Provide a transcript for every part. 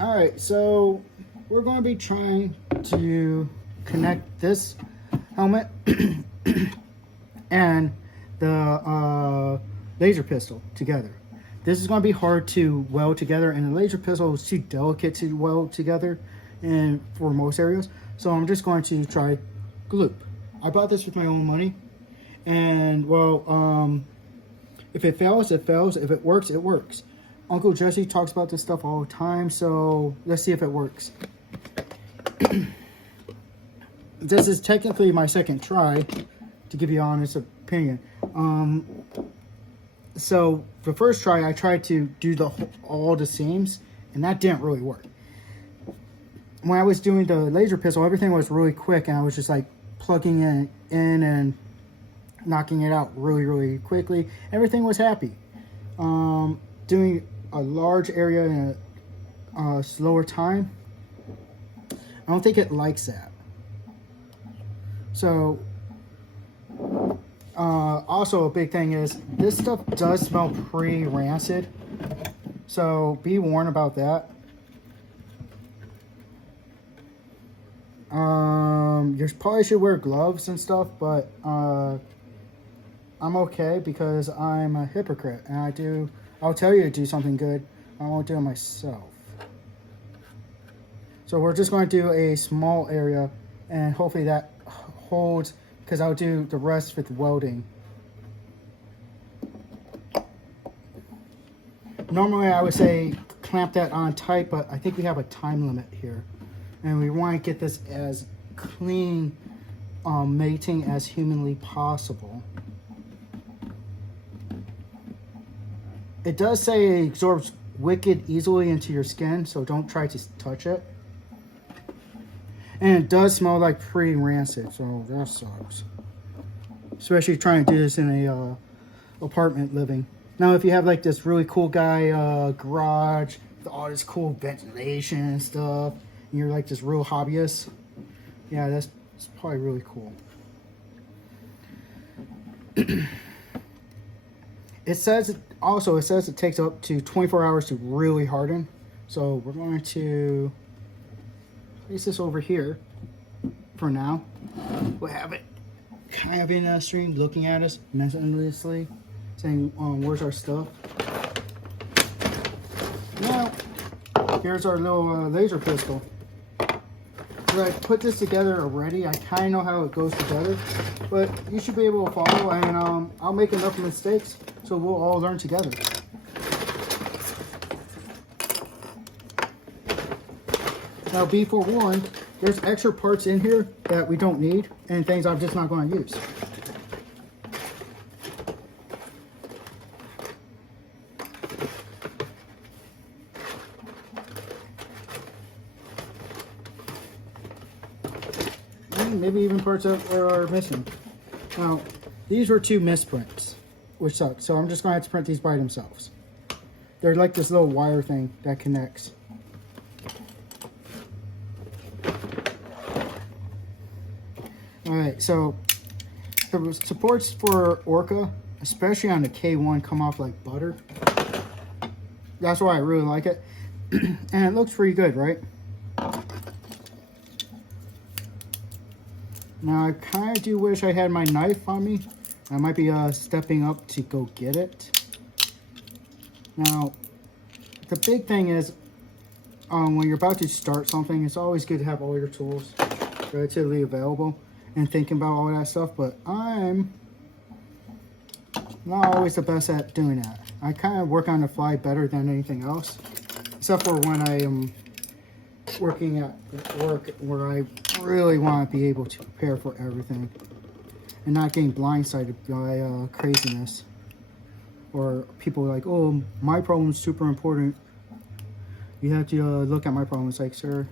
All right, so we're going to be trying to connect this helmet and the laser pistol together. This is going to be hard to weld together, and the laser pistol is too delicate to weld together and for most areas. So I'm just going to try Gloop. I bought this with my own money, and well, if it fails, it fails. If it works, it works. Uncle Jesse talks about this stuff all the time, so let's see if it works. This is technically my second try, to give you an honest opinion. So the first try, I tried to do all the seams, and that didn't really work. When I was doing the laser pistol, everything was really quick, and I was just like plugging it in and knocking it out really quickly. Everything was happy. Doing a large area in a slower time, I don't think it likes that. So also a big thing is this stuff does smell pretty rancid, so be warned about that. You probably should wear gloves and stuff, but I'm okay because I'm a hypocrite, and I'll tell you to do something good, I won't do it myself. So we're just going to do a small area, and hopefully that holds, because I'll do the rest with welding. Normally I would say clamp that on tight, but I think we have a time limit here, and we want to get this as clean mating as humanly possible. It does say it absorbs wicked easily into your skin, so don't try to touch it. And it does smell like pretty rancid, so that sucks. Especially trying to do this in a apartment living. Now, if you have like this really cool guy garage with all this cool ventilation and stuff, and you're like this real hobbyist, yeah, it's probably really cool. It says it takes up to 24 hours to really harden. So we're going to place this over here for now. We'll have it kind of in a stream looking at us menacingly, saying, where's our stuff? Now, here's our little laser pistol. So I put this together already. I kind of know how it goes together, but you should be able to follow, and I'll make enough mistakes so we'll all learn together. Now, be forewarned, there's extra parts in here that we don't need and things I'm just not going to use. And maybe even parts that are missing. Now, these were 2 misprints, which sucks. So I'm just going to have to print these by themselves. They're like this little wire thing that connects. Alright, so the supports for Orca, especially on the K1, come off like butter. That's why I really like it. And it looks pretty good, right? Now, I kind of do wish I had my knife on me. I might be stepping up to go get it. Now, the big thing is, when you're about to start something, it's always good to have all your tools relatively available and thinking about all that stuff, but I'm not always the best at doing that. I kind of work on the fly better than anything else, except for when I am working at work where I really want to be able to prepare for everything and not getting blindsided by craziness or people like, oh, my problem's super important, you have to look at my problem. It's like, sir,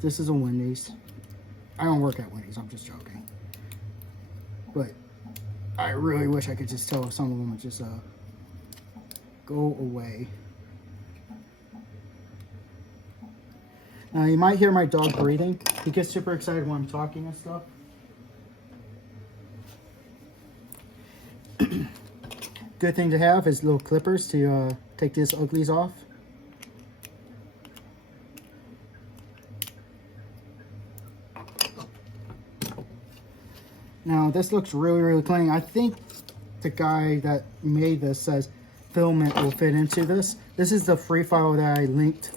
this is a Wendy's. I don't work at Wendy's, I'm just joking. But I really wish I could just tell some of them to just go away. Now, you might hear my dog breathing. He gets super excited when I'm talking and stuff. Good thing to have is little clippers to take these uglies off. Now this looks really, really clean. I think the guy that made this says filament will fit into this. This is the free file that I linked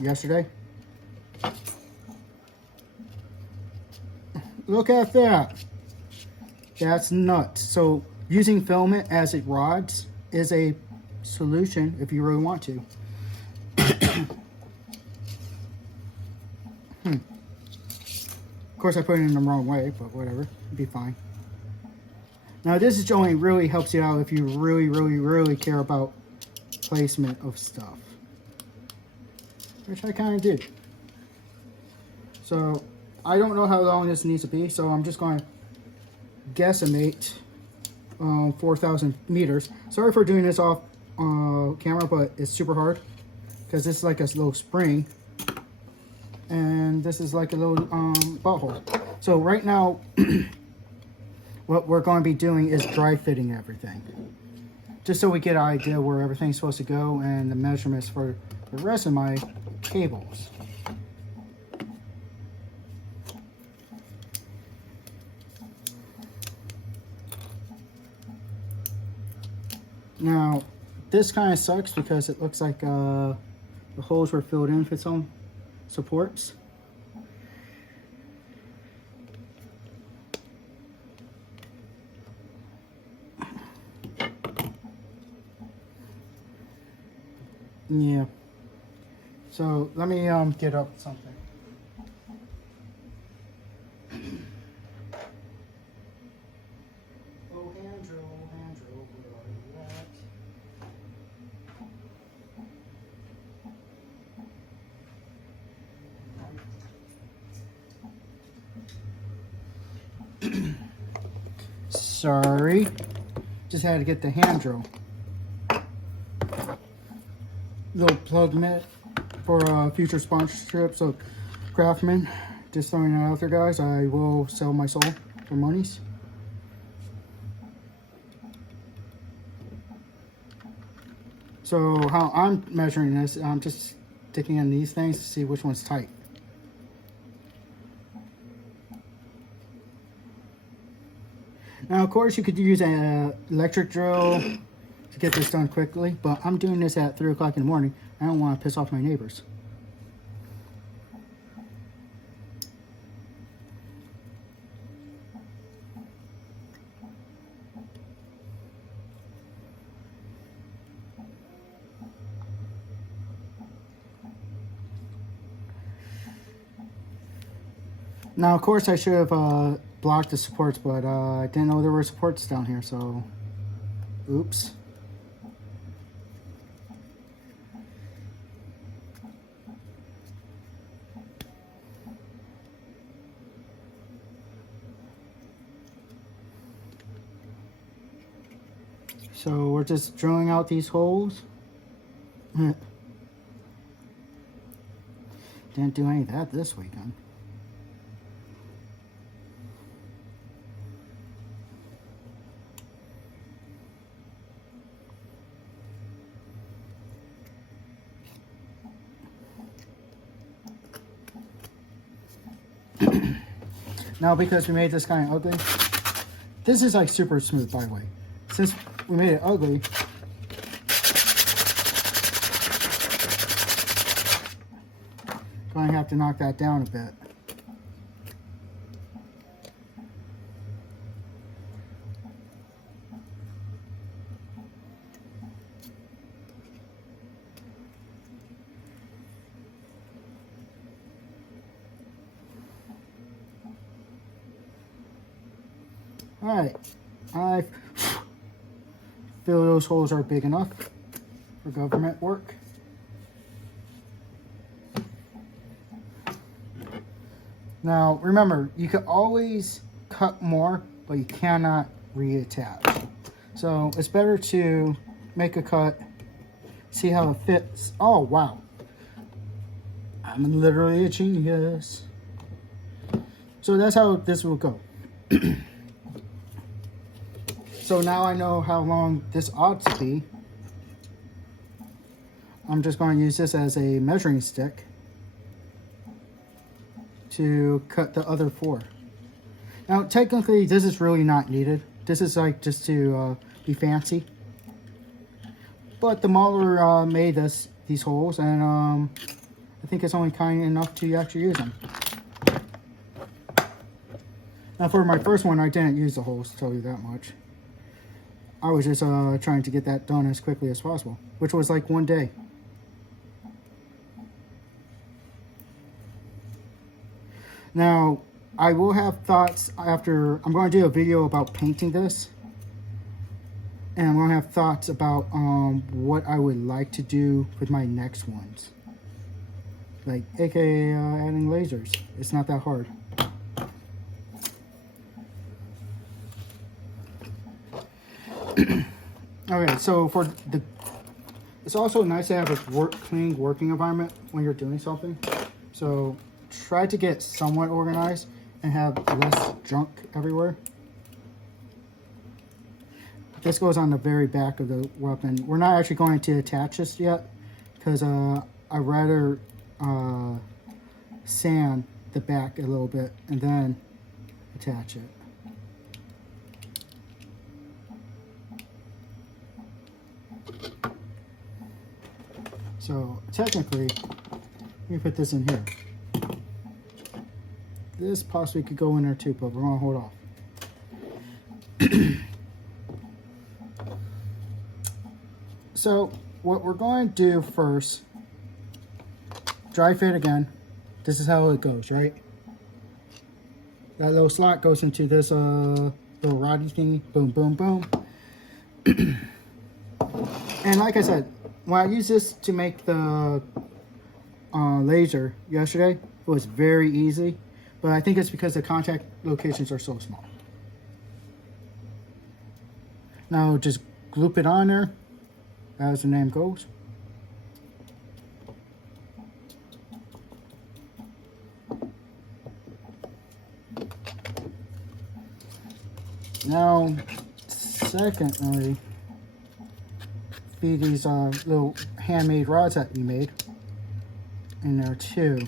yesterday. Look at that. That's nuts. So using filament as it rods is a solution if you really want to. Of course I put it in the wrong way, but whatever, it'd be fine. Now this is only really helps you out if you really care about placement of stuff, which I kind of did. So I don't know how long this needs to be, so I'm just going to guesstimate 4,000 meters. Sorry for doing this off camera, but it's super hard because this is like a little spring and this is like a little butthole. So right now what we're going to be doing is dry fitting everything, just so we get an idea where everything's supposed to go and the measurements for the rest of my cables. Now this kind of sucks because it looks like the holes were filled in for some supports. Yeah. So let me get up something. Oh, hand drill, where are you at? Sorry, just had to get the hand drill. Little plug mitt for future sponsorships of Craftsman. Just throwing it out there, guys. I will sell my soul for monies. So how I'm measuring this, I'm just sticking in these things to see which one's tight. Now, of course, you could use an electric drill to get this done quickly, but I'm doing this at 3 o'clock in the morning. I don't want to piss off my neighbors. Now, of course, I should have blocked the supports, but I didn't know there were supports down here, so oops. So we're just drilling out these holes. Didn't do any of that this weekend. Now, because we made this kind of ugly, this is like super smooth, by the way. Since we made it ugly, gonna have to knock that down a bit. Alright, I feel those holes are big enough for government work. Now, remember, you can always cut more, but you cannot reattach. So it's better to make a cut, see how it fits. Oh, wow. I'm literally a genius. So that's how this will go. So now I know how long this ought to be. I'm just going to use this as a measuring stick to cut the other 4. Now, technically, this is really not needed. This is like just to be fancy. But the modeler made these holes, and I think it's only kind enough to actually use them. Now, for my first one, I didn't use the holes, to tell you that much. I was just trying to get that done as quickly as possible, which was like one day. Now, I will have thoughts after. I'm going to do a video about painting this. And I'm going to have thoughts about what I would like to do with my next ones. Like, aka adding lasers. It's not that hard. Okay, so it's also nice to have a clean working environment when you're doing something. So try to get somewhat organized and have less junk everywhere. This goes on the very back of the weapon. We're not actually going to attach this yet because I'd rather sand the back a little bit and then attach it. So technically, let me put this in here. This possibly could go in there too, but we're gonna hold off. So what we're going to do first, dry fit again. This is how it goes, right? That little slot goes into this little roddy thingy. Boom, boom, boom. And like I said, when I used this to make the laser yesterday, it was very easy. But I think it's because the contact locations are so small. Now just gloop it on there, as the name goes. Now, secondly, feed these little handmade rods that we made in there too.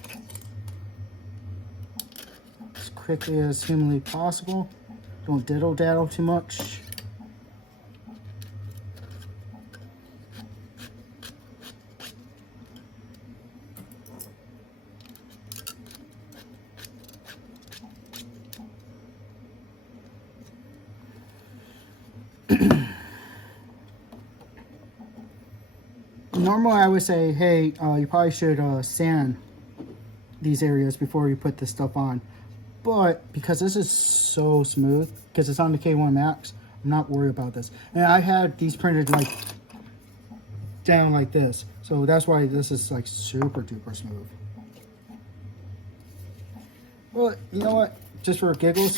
As quickly as humanly possible. Don't diddle daddle too much. Normally I would say, hey, you probably should sand these areas before you put this stuff on. But because this is so smooth, because it's on the K1 Max, I'm not worried about this. And I had these printed like down like this. So that's why this is like super duper smooth. Well, you know what? Just for giggles,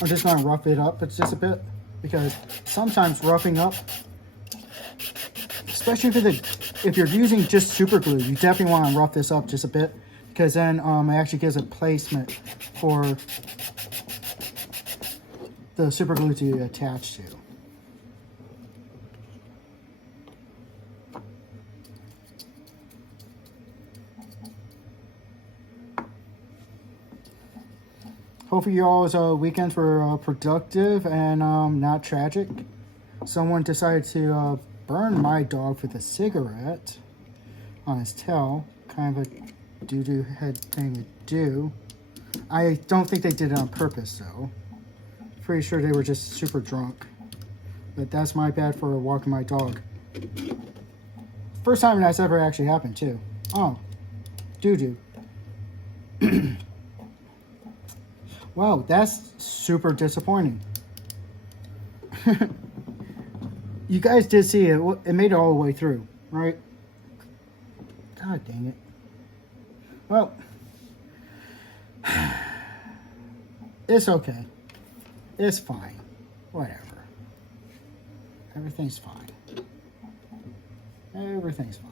I'm just going to rough it up just a bit. Because sometimes roughing up, especially if you're using just super glue, you definitely want to rough this up just a bit, because then it actually gives a placement for the super glue to attach to. Hopefully y'all's weekends were productive and not tragic. Someone decided to burn my dog with a cigarette on his tail. Kind of a doo-doo head thing to do. I don't think they did it on purpose though. Pretty sure they were just super drunk. But that's my bad for walking my dog. First time that's ever actually happened too. Oh, doo-doo. Wow, that's super disappointing. You guys did see it. It made it all the way through, right? God dang it. Well, it's okay. It's fine. Whatever. Everything's fine. Everything's fine.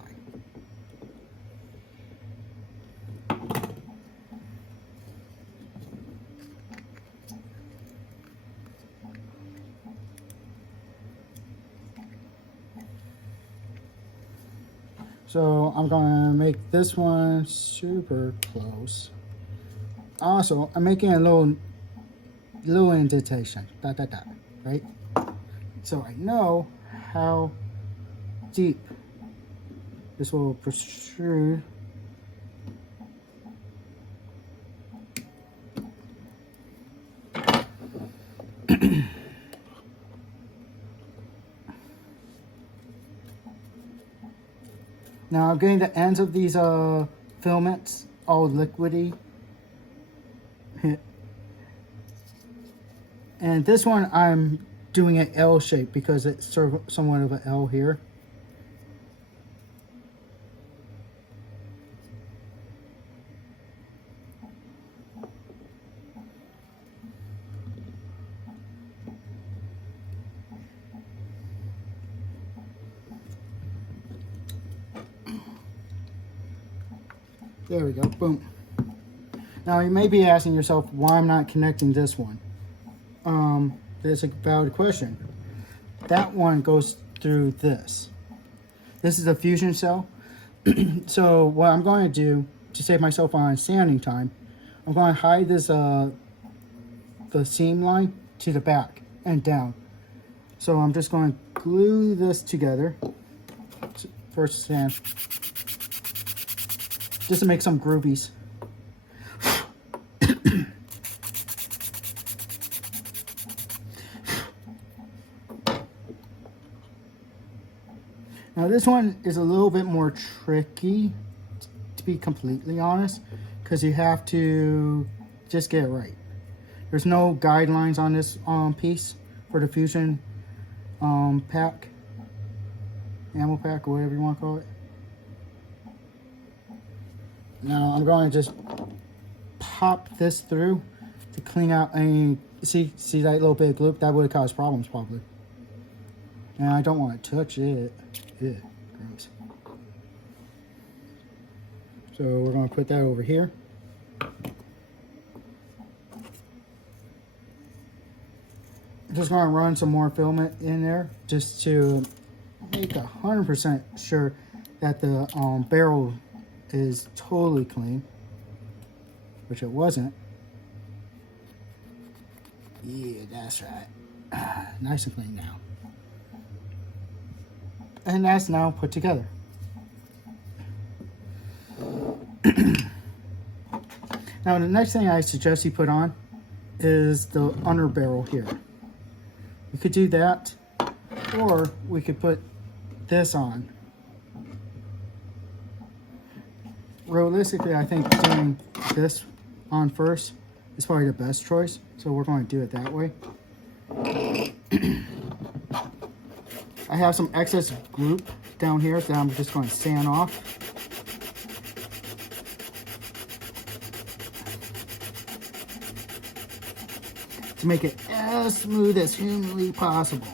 So I'm going to make this one super close. also, I'm making a little indentation, right? So I know how deep this will protrude. Now I'm getting the ends of these filaments all liquidy. And this one I'm doing an L shape because it's sort of somewhat of an L here. There we go, boom. Now you may be asking yourself why I'm not connecting this one. That's a valid question. That one goes through this. This is a fusion cell. So what I'm going to do to save myself on sanding time, I'm going to hide this the seam line to the back and down. So I'm just going to glue this together. First sand. Just to make some groovies. Now this one is a little bit more tricky, to be completely honest, because you have to just get it right. There's no guidelines on this piece for the fusion pack, ammo pack, or whatever you want to call it. Now I'm going to just pop this through to clean out any, see that little bit of gloop? That would have caused problems probably. And I don't want to touch it. Ew, gross. So we're going to put that over here. Just going to run some more filament in there just to make 100% sure that the barrel is totally clean, which it wasn't. Yeah, that's right. Nice and clean now. And that's now put together. Now the next thing I suggest you put on is the under barrel here. We could do that, or we could put this on. Realistically, I think doing this on first is probably the best choice, so we're going to do it that way. I have some excess gloop down here that I'm just going to sand off. To make it as smooth as humanly possible.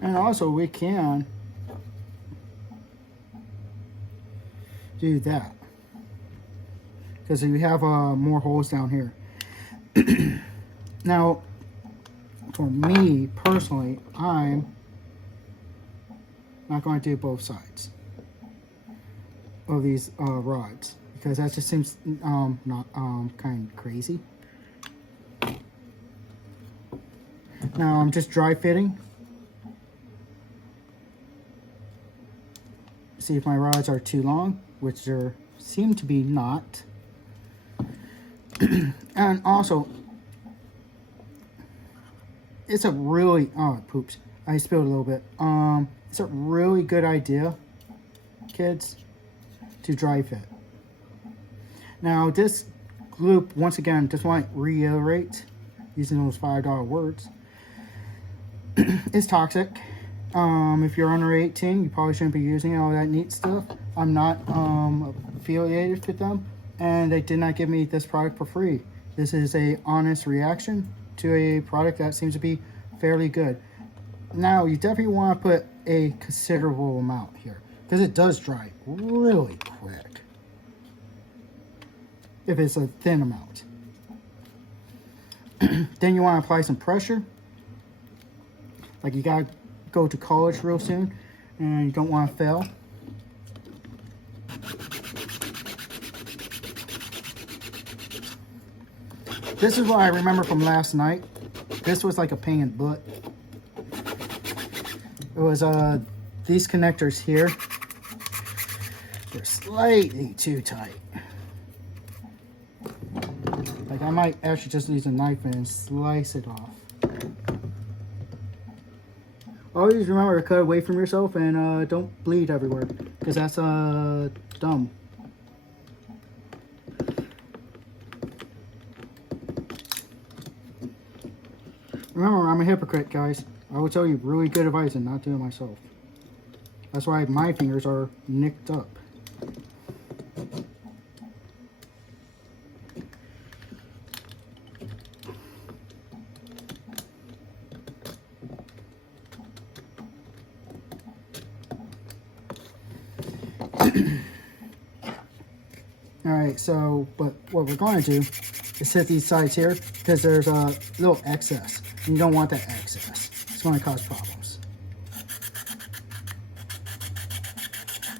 And also we can do that, because we have more holes down here. Now, for me personally, I'm not going to do both sides of these rods, because that just seems not kind of crazy. Now I'm just dry fitting. See if my rods are too long, which there seem to be not. And also, it's a really, oh poops, I spilled a little bit. It's a really good idea, kids, to dry fit. Now this gloop, once again, just want to reiterate, using those $5 words, is toxic. If you're under 18, you probably shouldn't be using all that neat stuff. I'm not affiliated with them, and they did not give me this product for free. This is a honest reaction to a product that seems to be fairly good. Now, you definitely want to put a considerable amount here, because it does dry really quick if it's a thin amount. Then you want to apply some pressure. Like you got to go to college real soon. and you don't want to fail. This is what I remember from last night. This was like a pain in the butt. It was these connectors here. They're slightly too tight. Like I might actually just use a knife and slice it off. Always remember to cut away from yourself and don't bleed everywhere, because that's dumb. Remember, I'm a hypocrite, guys. I will tell you really good advice and not do it myself. That's why my fingers are nicked up. Alright, so, but what we're going to do is hit these sides here, because there's a little excess. And you don't want that excess. It's going to cause problems.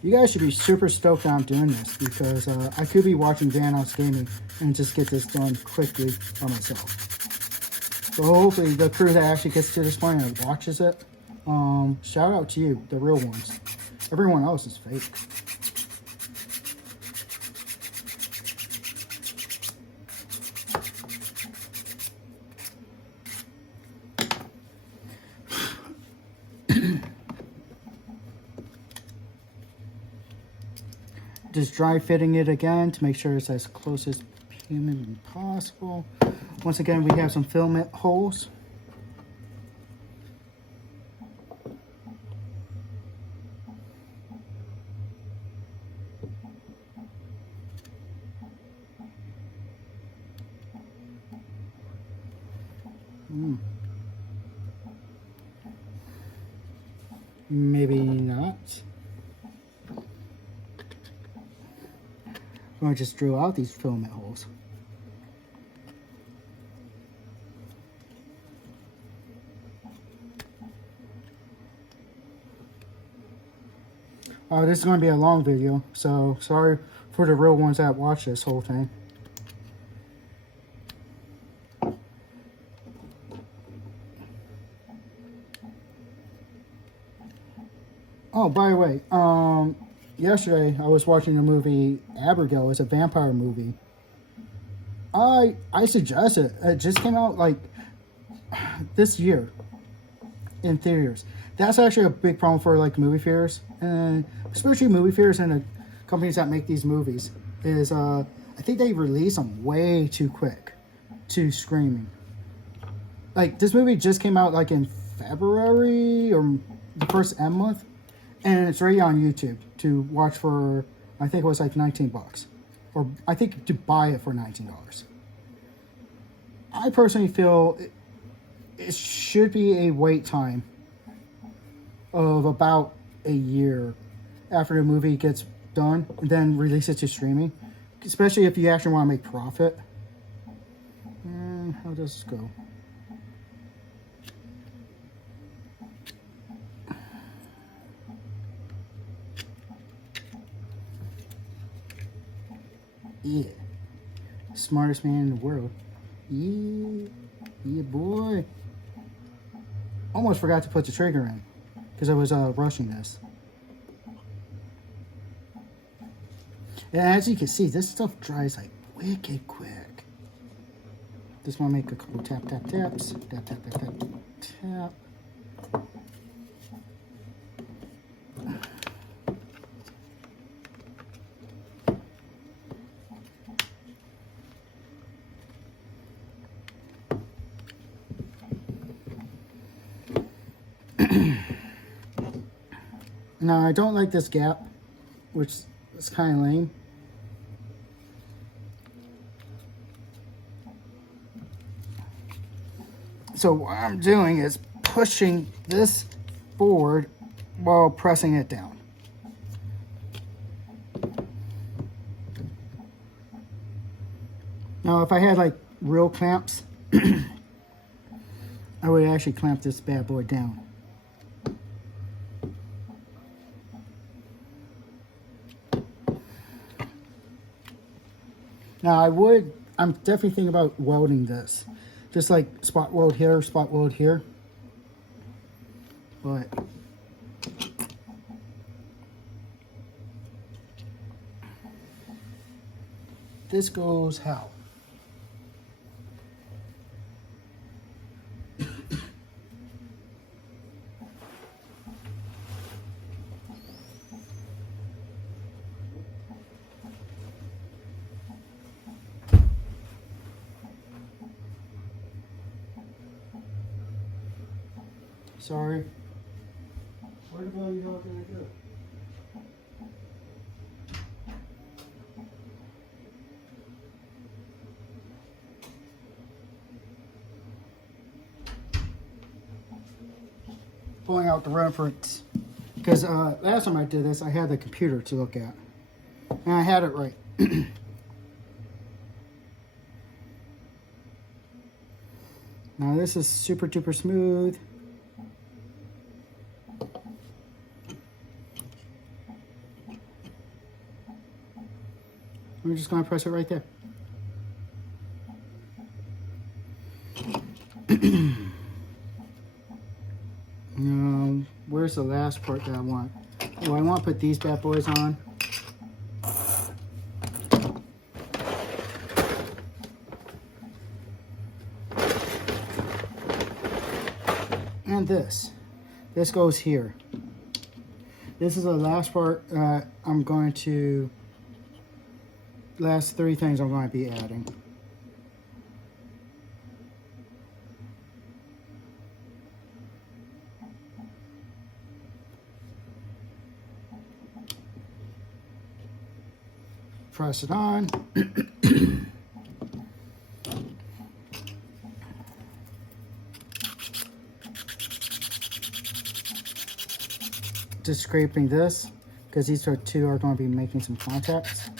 You guys should be super stoked that I'm doing this, because I could be watching Vanoss Gaming and just get this done quickly by myself. So hopefully the crew that actually gets to this point and watches it, shout out to you, the real ones. Everyone else is fake. Just dry fitting it again to make sure it's as close as humanly possible. Once again, we have some filament holes. Maybe not. I'm going to just drill out these filament holes. This is going to be a long video, so sorry for the real ones that watch this whole thing. Oh, by the way, yesterday I was watching the movie Abigail. It's a vampire movie. I suggest it. It just came out like this year in theaters. That's actually a big problem for like movie theaters, and especially movie theaters and the companies that make these movies. Is I think they release them way too quick to streaming. Like this movie just came out like in February or the first M month. And it's already on YouTube to watch for, I think it was like 19 bucks. Or I think to buy it for $19. I personally feel it should be a wait time of about a year after the movie gets done, and then release it to streaming. Especially if you actually want to make profit. How does this go? Yeah, smartest man in the world. Yeah, boy. Almost forgot to put the trigger in because I was rushing this. And as you can see, this stuff dries like wicked quick. Just want to make a couple taps. Tap. Now, I don't like this gap, which is kind of lame. So what I'm doing is pushing this forward while pressing it down. Now, if I had like real clamps, I would actually clamp this bad boy down. Now I'm definitely thinking about welding this. Just like spot weld here, spot weld here. But this goes how? Sorry. Where the hell are you going to do? Pulling out the reference. Because last time I did this, I had the computer to look at. And I had it right. Now this is super duper smooth. I'm just going to press it right there. Where's the last part that I want? Oh, I want to put these bad boys on. And this goes here. This is the last part I'm going to, last three things I'm going to be adding. Press it on. Just scraping this because these two are going to be making some contacts.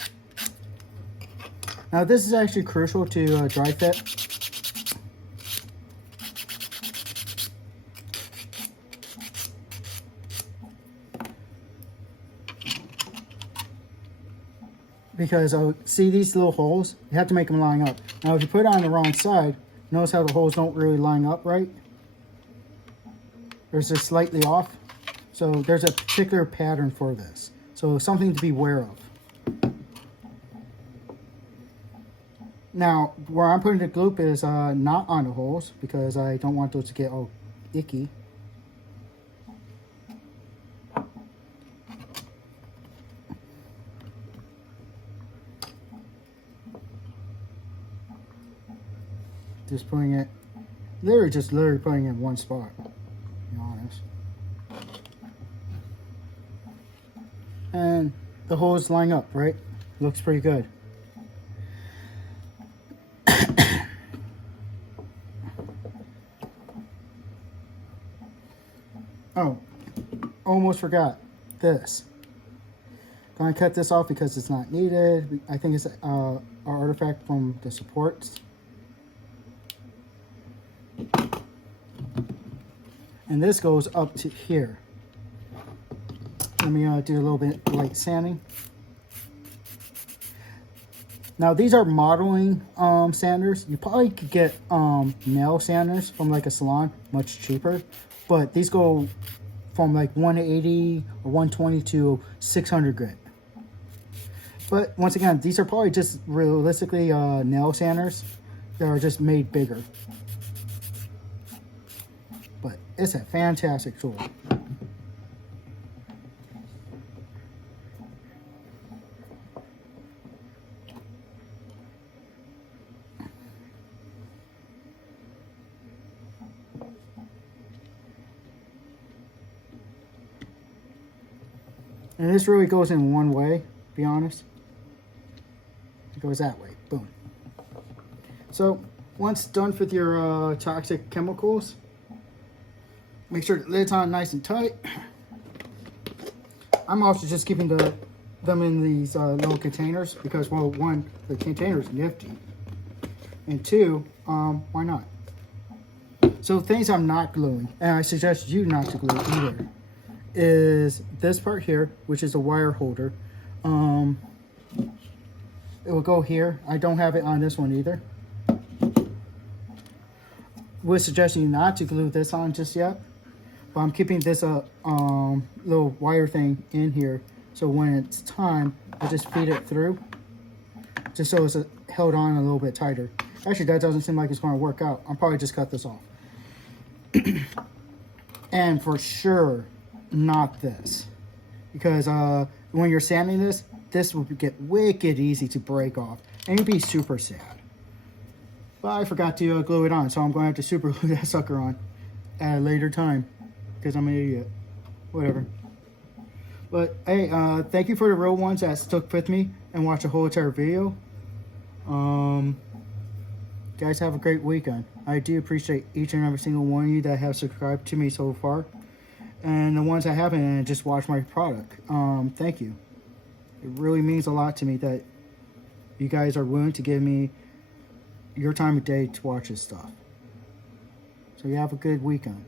Now this is actually crucial to dry fit. Because see these little holes? You have to make them line up. Now if you put it on the wrong side, notice how the holes don't really line up right? They're just slightly off. So there's a particular pattern for this. So something to be aware of. Now, where I'm putting the gloop is not on the holes because I don't want those to get all icky. Just putting it, literally putting it in one spot, to be honest. And the holes line up, right? Looks pretty good. Oh, almost forgot this. Gonna cut this off because it's not needed. I think it's an artifact from the supports. And this goes up to here. Let me do a little bit light sanding. Now these are modeling sanders. You probably could get nail sanders from like a salon, much cheaper. But these go from like 180 or 120 to 600 grit. But once again, these are probably just realistically nail sanders that are just made bigger. But it's a fantastic tool. And this really goes in one way, to be honest. It goes that way, boom. So once done with your toxic chemicals, make sure the lid's on nice and tight. I'm also just keeping them in these little containers because, well, one, the container's nifty. And two, why not? So things I'm not gluing, and I suggest you not to glue either, is this part here, which is a wire holder. it will go here. I don't have it on this one either. Would suggest you not to glue this on just yet, but I'm keeping this little wire thing in here, so when it's time, I just feed it through, just so it's held on a little bit tighter. Actually, that doesn't seem like it's going to work out. I'll probably just cut this off. And for sure, not this, because when you're sanding this, this will get wicked easy to break off, and you'd be super sad. But I forgot to glue it on, so I'm going to have to super glue that sucker on at a later time, because I'm an idiot. Whatever. But hey, thank you for the real ones that stuck with me and watched the whole entire video. Guys, have a great weekend. I do appreciate each and every single one of you that have subscribed to me so far, and the ones that haven't and just watched my product. Thank you. It really means a lot to me that you guys are willing to give me your time of day to watch this stuff. So you have a good weekend.